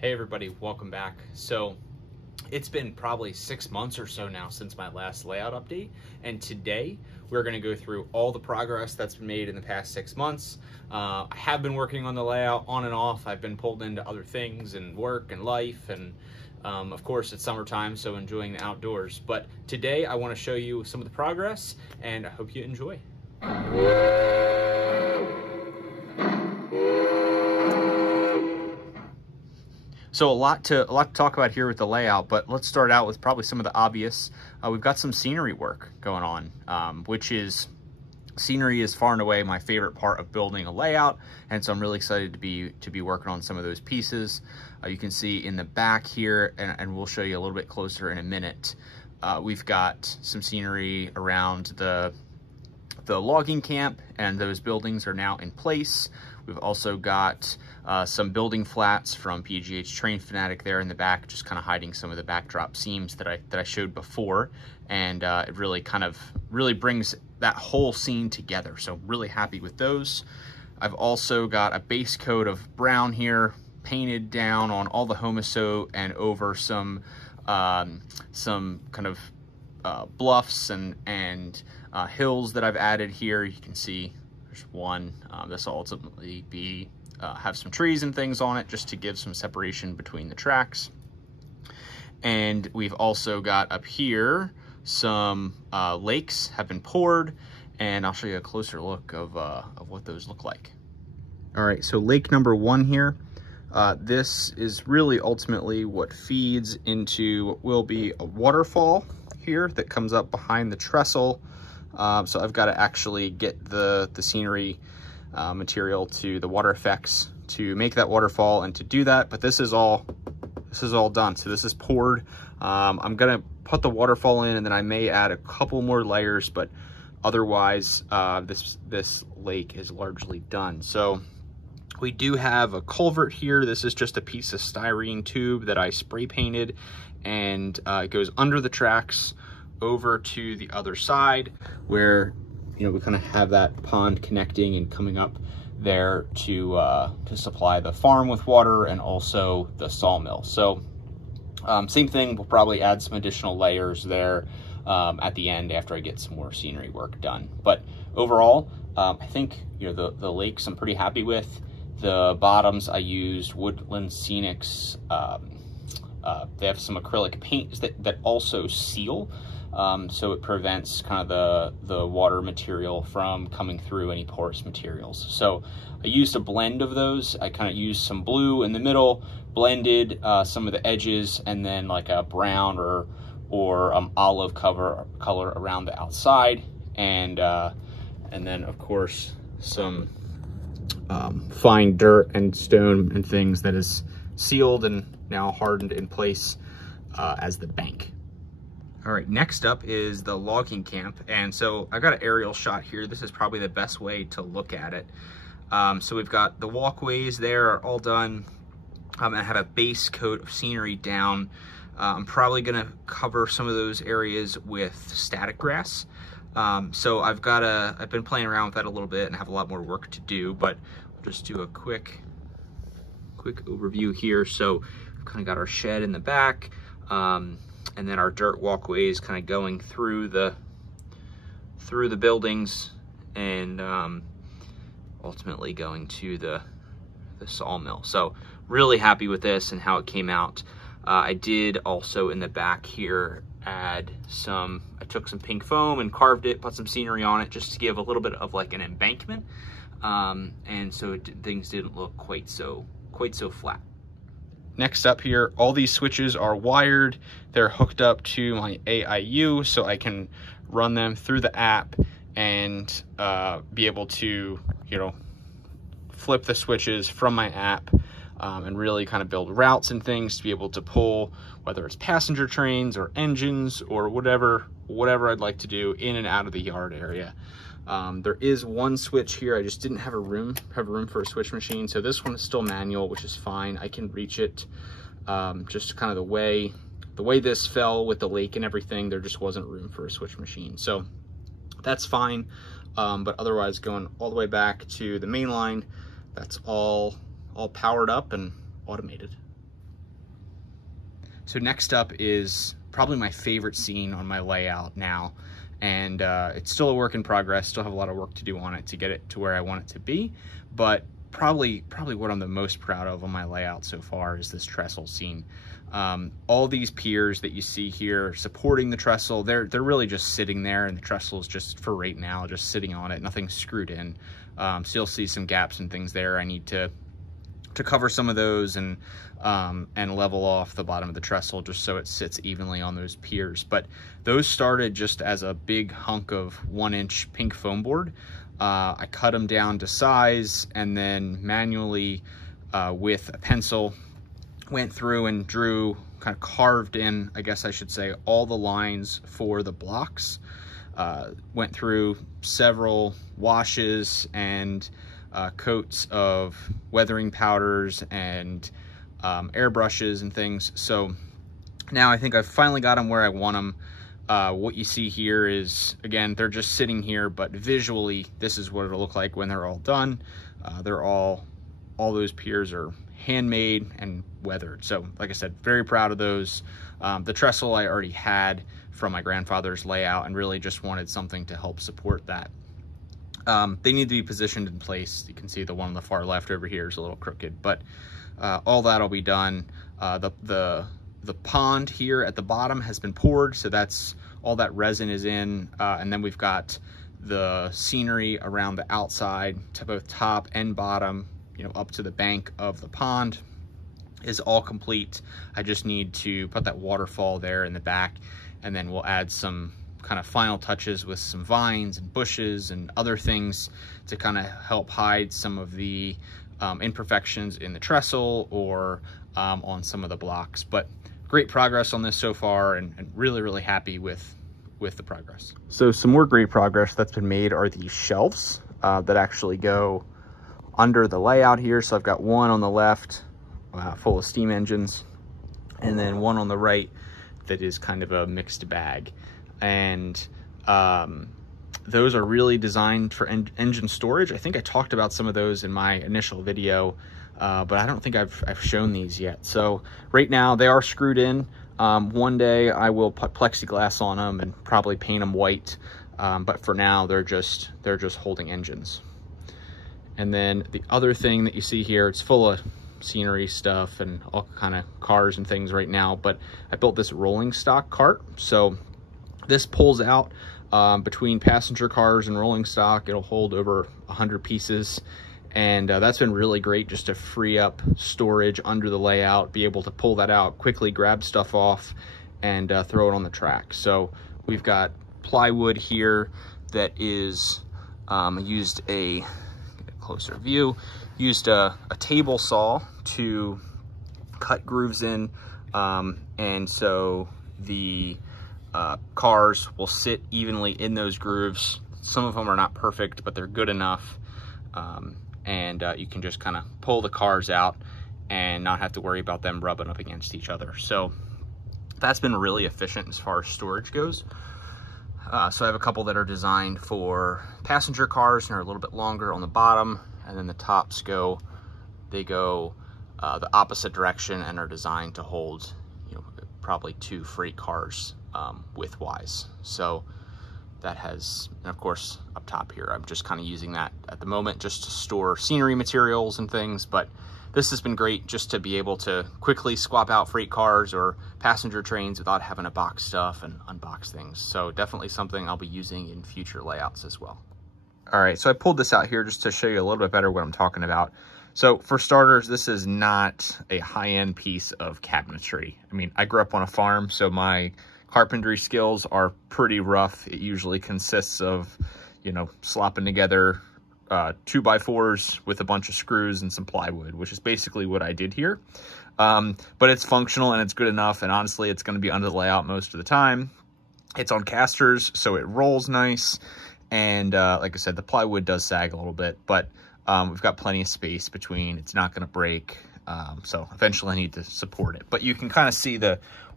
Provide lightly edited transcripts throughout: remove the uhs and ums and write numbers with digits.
Hey everybody, welcome back. So it's been probably 6 months or so now since my last layout update, and today we're going to go through all the progress that's been made in the past 6 months. I have been working on the layout on and off. I've been pulled into other things and work and life, and of course it's summertime, so enjoying the outdoors. But today I want to show you some of the progress, and I hope you enjoy. So a lot to talk about here with the layout, but let's start out with probably some of the obvious. We've got some scenery work going on, scenery is far and away my favorite part of building a layout, and so I'm really excited to be working on some of those pieces. You can see in the back here, and we'll show you a little bit closer in a minute. We've got some scenery around the logging camp, and those buildings are now in place. We've also got some building flats from PGH Train Fanatic there in the back, just kind of hiding some of the backdrop seams that I showed before, and it really brings that whole scene together. So really happy with those. I've also got a base coat of brown here painted down on all the Homoso and over some kind of bluffs and hills that I've added here. You can see there's one. This will ultimately be have some trees and things on it just to give some separation between the tracks. And we've also got up here some lakes have been poured, and I'll show you a closer look of what those look like. All right, so lake number 1 here. This is really ultimately what feeds into what will be a waterfall here that comes up behind the trestle. So I've got to actually get the scenery material to the water effects to make that waterfall and to do that, but this is all done. So this is poured. I'm gonna put the waterfall in, and then I may add a couple more layers, but otherwise this lake is largely done. So we do have a culvert here. This is just a piece of styrene tube that I spray painted, and it goes under the tracks over to the other side where, you know, we kind of have that pond connecting and coming up there to supply the farm with water and also the sawmill. So same thing, we'll probably add some additional layers there at the end after I get some more scenery work done. But overall, I think, you know, the lakes I'm pretty happy with. The bottoms I used Woodland Scenics. They have some acrylic paints that also seal. So it prevents kind of the water material from coming through any porous materials. So I used a blend of those. I kind of used some blue in the middle, blended some of the edges, and then like a brown or olive color around the outside, and then of course some fine dirt and stone and things that is sealed and now hardened in place as the bank. All right, next up is the logging camp. And so I've got an aerial shot here. This is probably the best way to look at it. So we've got the walkways there are all done. I have a base coat of scenery down. I'm probably gonna cover some of those areas with static grass. So I've been playing around with that a little bit and have a lot more work to do, but I'll just do a quick overview here. So we've kind of got our shed in the back. And then our dirt walkways kind of going through the buildings, and ultimately going to the sawmill. So really happy with this and how it came out. I did also in the back here add I took some pink foam and carved it, put some scenery on it just to give a little bit of like an embankment, and so things didn't look quite so flat. Next up here, all these switches are wired. They're hooked up to my AIU, so I can run them through the app and be able to, you know, flip the switches from my app and really kind of build routes and things to be able to pull, whether it's passenger trains or engines or whatever I'd like to do in and out of the yard area. There is one switch here. I just didn't have room for a switch machine. So this one is still manual, which is fine. I can reach it. Just kind of the way this fell with the lake and everything, there just wasn't room for a switch machine. So that's fine. But otherwise going all the way back to the main line, that's all powered up and automated. So next up is probably my favorite scene on my layout now. And it's still a work in progress, still have a lot of work to do on it to get it to where I want it to be. But probably what I'm the most proud of on my layout so far is this trestle scene. All these piers that you see here supporting the trestle, they're really just sitting there, and the trestle is just, for right now, just sitting on it, nothing's screwed in. So you'll see some gaps and things there. I need to cover some of those and level off the bottom of the trestle just so it sits evenly on those piers. But those started just as a big hunk of 1-inch pink foam board. I cut them down to size, and then manually with a pencil went through and drew, kind of carved in, I guess I should say, all the lines for the blocks. Went through several washes and coats of weathering powders and airbrushes and things. So now I think I've finally got them where I want them. What you see here is, again, they're just sitting here, but visually this is what it'll look like when they're all done. All those piers are handmade and weathered. So like I said, very proud of those. The trestle I already had from my grandfather's layout and really just wanted something to help support that. They need to be positioned in place. You can see the one on the far left over here is a little crooked, but all that'll be done. The pond here at the bottom has been poured, so that's all that resin is in, and then we've got the scenery around the outside to both top and bottom, you know, up to the bank of the pond is all complete. I just need to put that waterfall there in the back, and then we'll add some kind of final touches with some vines and bushes and other things to kind of help hide some of the imperfections in the trestle or on some of the blocks. But great progress on this so far, and really happy with the progress. So some more great progress that's been made are these shelves that actually go under the layout here. So I've got one on the left full of steam engines, and then one on the right that is kind of a mixed bag. And those are really designed for engine storage. I think I talked about some of those in my initial video, but I don't think I've shown these yet. So right now they are screwed in. One day I will put plexiglass on them and probably paint them white, but for now they're just holding engines. And then the other thing that you see here, it's full of scenery stuff and all kind of cars and things right now, but I built this rolling stock cart. So this pulls out between passenger cars and rolling stock. It'll hold over 100 pieces, and that's been really great just to free up storage under the layout, be able to pull that out quickly, grab stuff off, and throw it on the track. So we've got plywood here that is used a closer view, used a table saw to cut grooves in, and so the cars will sit evenly in those grooves. Some of them are not perfect, but they're good enough, and you can just kind of pull the cars out and not have to worry about them rubbing up against each other. So that's been really efficient as far as storage goes. So I have a couple that are designed for passenger cars and are a little bit longer on the bottom, and then the tops go the opposite direction and are designed to hold, you know, probably 2 freight cars widthwise. So that has, and of course up top here, I'm just kind of using that at the moment just to store scenery materials and things, but this has been great just to be able to quickly swap out freight cars or passenger trains without having to box stuff and unbox things. So definitely something I'll be using in future layouts as well. All right, so I pulled this out here just to show you a little bit better what I'm talking about. So for starters, this is not a high-end piece of cabinetry. I mean, I grew up on a farm, so my carpentry skills are pretty rough. It usually consists of, you know, slopping together 2x4s with a bunch of screws and some plywood, which is basically what I did here. But it's functional and it's good enough, and honestly, it's going to be under the layout most of the time. It's on casters, so it rolls nice, and like I said, the plywood does sag a little bit, but we've got plenty of space between. It's not going to break, so eventually I need to support it. But you can kind of see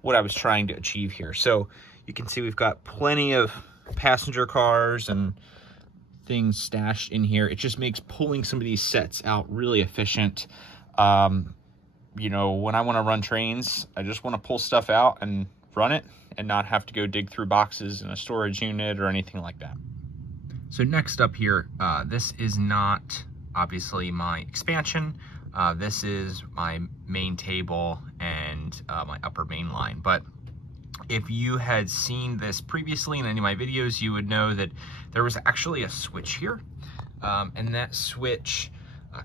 what I was trying to achieve here. So you can see we've got plenty of passenger cars and things stashed in here. It just makes pulling some of these sets out really efficient. you know, when I want to run trains, I just want to pull stuff out and run it and not have to go dig through boxes in a storage unit or anything like that. So next up here, this is not obviously my expansion. This is my main table and my upper main line. But if you had seen this previously in any of my videos, you would know that there was actually a switch here. And that switch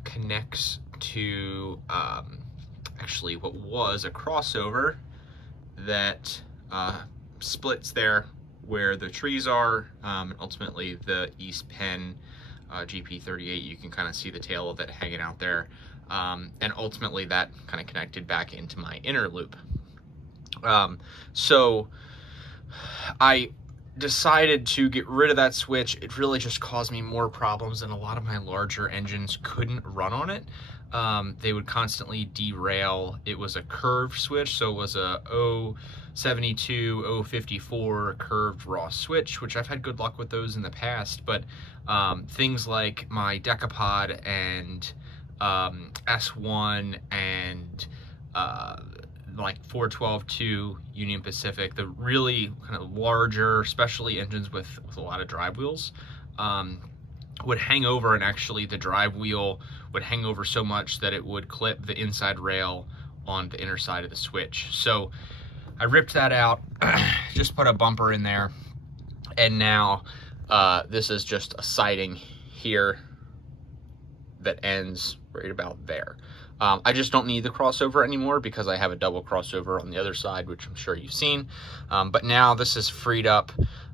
connects to actually what was a crossover that splits there where the trees are, and ultimately the East Penn GP38. You can kind of see the tail of it hanging out there. And ultimately that kind of connected back into my inner loop. So I decided to get rid of that switch. It really just caused me more problems, and a lot of my larger engines couldn't run on it. They would constantly derail. It was a curved switch, so it was a 072, 054 curved raw switch, which I've had good luck with those in the past, but things like my Decapod and S1 and like 412-2 Union Pacific, the really kind of larger, especially engines with a lot of drive wheels, would hang over, and actually the drive wheel would hang over so much that it would clip the inside rail on the inner side of the switch. So I ripped that out, just put a bumper in there, and now this is just a siding here that ends right about there. I just don't need the crossover anymore because I have a double crossover on the other side, which I'm sure you've seen. But now this has freed up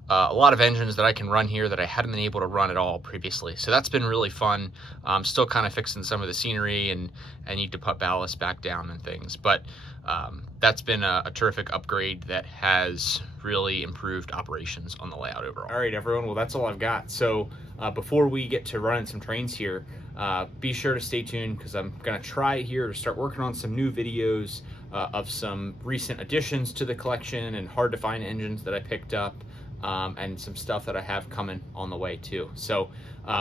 a lot of engines that I can run here that I hadn't been able to run at all previously. So that's been really fun. I'm still kind of fixing some of the scenery, and I need to put ballast back down and things. But that's been a terrific upgrade that has really improved operations on the layout overall. All right, everyone. Well, that's all I've got. So before we get to running some trains here, be sure to stay tuned, because I'm going to try here to start working on some new videos of some recent additions to the collection and hard to find engines that I picked up, and some stuff that I have coming on the way too. So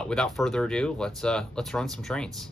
without further ado, let's run some trains.